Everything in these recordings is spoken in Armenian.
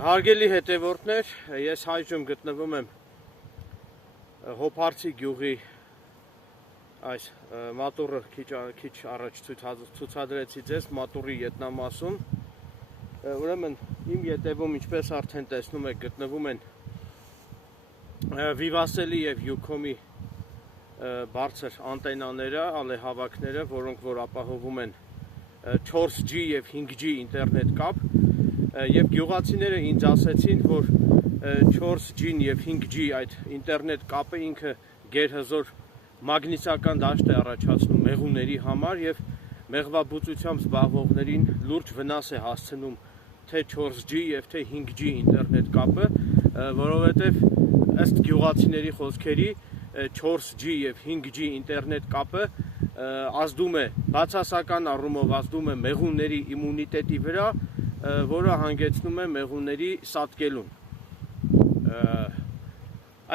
Հարգելի հետևորդներ, ես այժմ գտնվում եմ Հոփարցի գյուղի այս մատուռը քիչ առաջ ցուցադրեցի ձեզ մատուռի ետնամասում։ Ուրեմն իմ ետևում, ինչպես արդեն տեսնում եք, գտնվում են Vivasel-ի եւ Ucom-ի բարձր անտենաները, ալեհավաքները, որոնք որ ապահովում են 4G եւ 5G ինտերնետ կապ։ Եվ գյուղացիները ինձ ասեցին, որ 4G-ն եւ 5G այդ ինտերնետ կապը ինքը գերհզոր մագնիսական դաշտ է առաջացնում մեղուների համար եւ մեղվաբուծությամբ զբաղվողներին լուրջ վնաս է հասցնում թե 4G եւ թե 5G ինտերնետ կապը, որովհետեւ ըստ գյուղացիների խոսքերի 4G եւ 5G ինտերնետ կապը ազդում է բացասական առումով ազդում է մեղուների իմունիտետի վրա, որը հանգեցնում է մեղուների սատկելուն։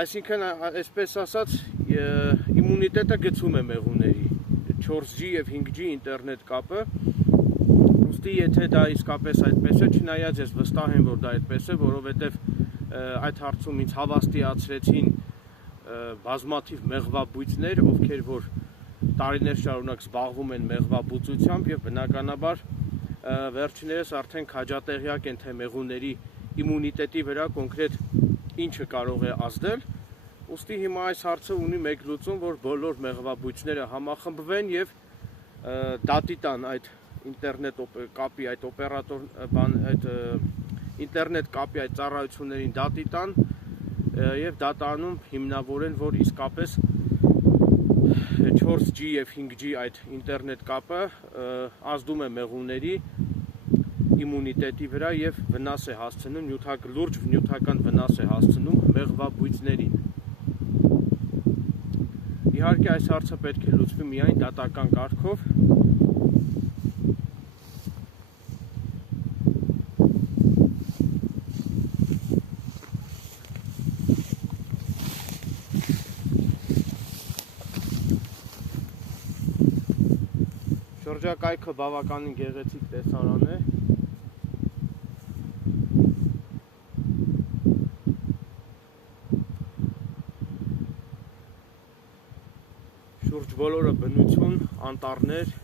Այսինքն, այսպես ասած, իմունիտետը գցում է մեղուների 4G եւ 5G ինտերնետ կապը։ Ուստի եթե դա իսկապես այդպես է, չնայած ես վստահ եմ, որ դա այդպես է, որովհետեւ այդ հարցում ինձ հավաստիացրեցին բազմաթիվ մեղվաբույծներ, ովքեր որ տարիներ շարունակ զբաղվում են մեղվաբուծությամբ եւ բնականաբար վերջիներս արդեն քաջատեղյակ են թե մեղուների իմունիտետի վրա կոնկրետ ինչը կարող է ազդել, ուստի հիմա այս հարցը ունի մեկ լուծում, որ բոլոր մեղվաբույծները համախմբվեն եւ դատի տան այդ ինտերնետ կապի այդ այդ ինտերնետ կապի այդ ծառայություններին դատի տան եւ դատանում հիմնավորեն, որ իսկապես 4G եւ 5G այդ ինտերնետ կապը ազդում է մեղուների իմունիտետի վրա եւ վնաս է հասցնում, լուրջ նյութական վնաս է հասցնում մեղվաբույծներին։ Իհարկե այս հարցը պետք է լուծվի միայն դատական կարգով։ Շրջակայքը բավականին գեղեցիկ տեսարան է։ Շուրջ բոլորը բնություն, անտառներ,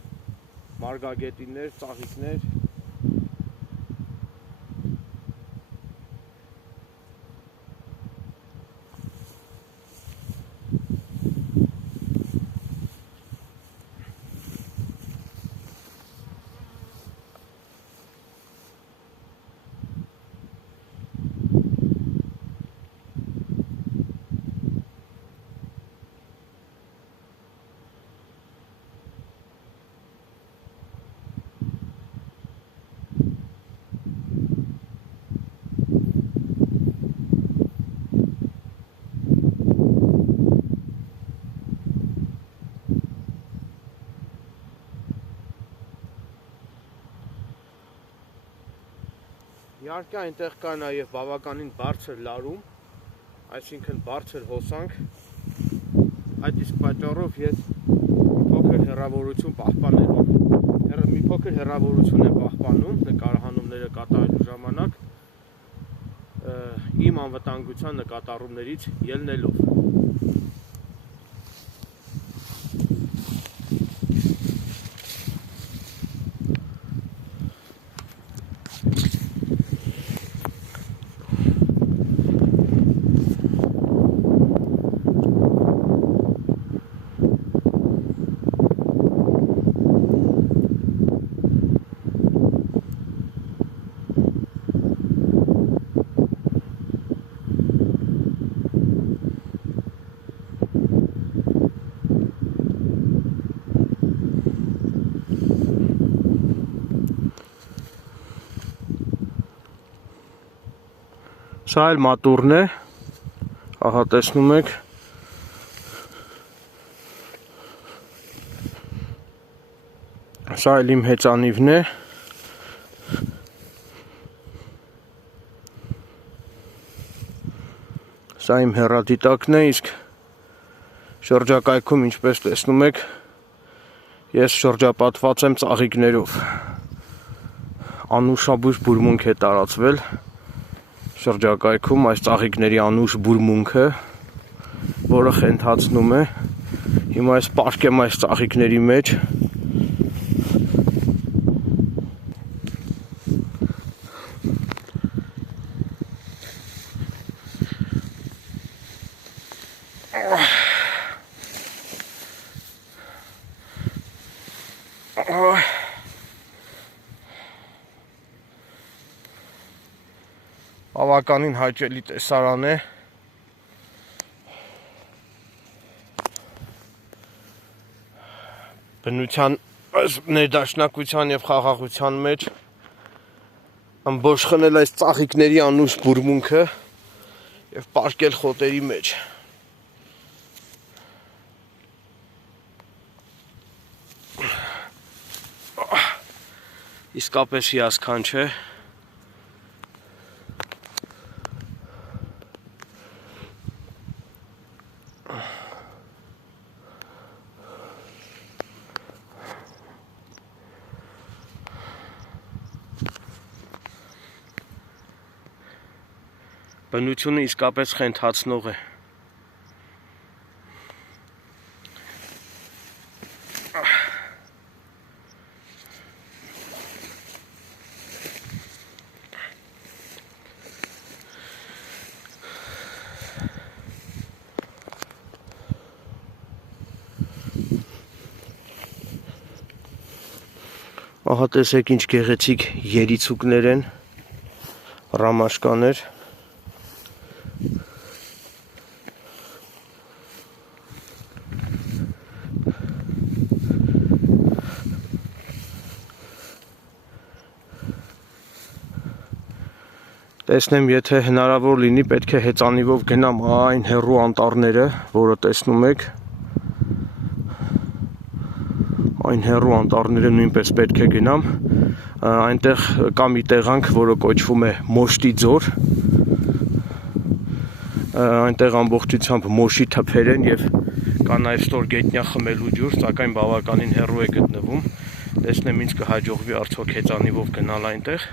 մարգագետիններ, ծաղիկներ։ Իհարկե այնտեղ կա նաև բավականին բարձր լարում, այսինքն բարձր հոսանք, այդ իսկ պատճառով ես մի փոքր հեռավորություն եմ պահպանում նկարահանումները կատարելու ժամանակ իմ անվտանգության նկատառումներից ելնելով։ Սա էլ մատուռն է, ահա տեսնում եք, սա էլ իմ հեծանիվն է, սա իմ հեռադիտակն է, իսկ շրջակայքում ինչպես տեսնում եք, ես շրջապատված եմ ծաղիկներով, անուշաբույր բուրմունք է տարածվել, շրջակայքում այս ծաղիկների անուշ բուրմունքը, որը խենթացնում է։ Հիմա ես պարկեմ այս ծաղիկների մեջ։ Բավականին հաճելի տեսարան է։ Բնության ներդաշնակության եւ խաղաղության մեջ ամբողջ խնել այս ծաղիկների անուշ բուրմունքը եւ պարկել խոտերի մեջ։ Իսկապես հիասքանչ է։ Բնությունը իսկապես խենթացնող է։ Ահա տեսեք ինչ գեղեցիկ երիցուկներ են, ռամաշկաներ։ Տեսնեմ, եթե հնարավոր լինի, պետք է հեծանիվով գնամ այն հեռու անտառները, որը տեսնում եք։ Այն հեռու անտառները նույնպես պետք է գնամ։ Այնտեղ կա մի տեղանք, որը կոչվում է Մոշտի ձոր։ Այնտեղ ամբողջությամբ մոշի թփեր են եւ կա նաեւ ստորգետնյա խմելու ջուր, սակայն բավականին հեռու է գտնվում։ Տեսնեմ ինչ կհաջողվի արդյոք հեծանիվով գնալ այնտեղ։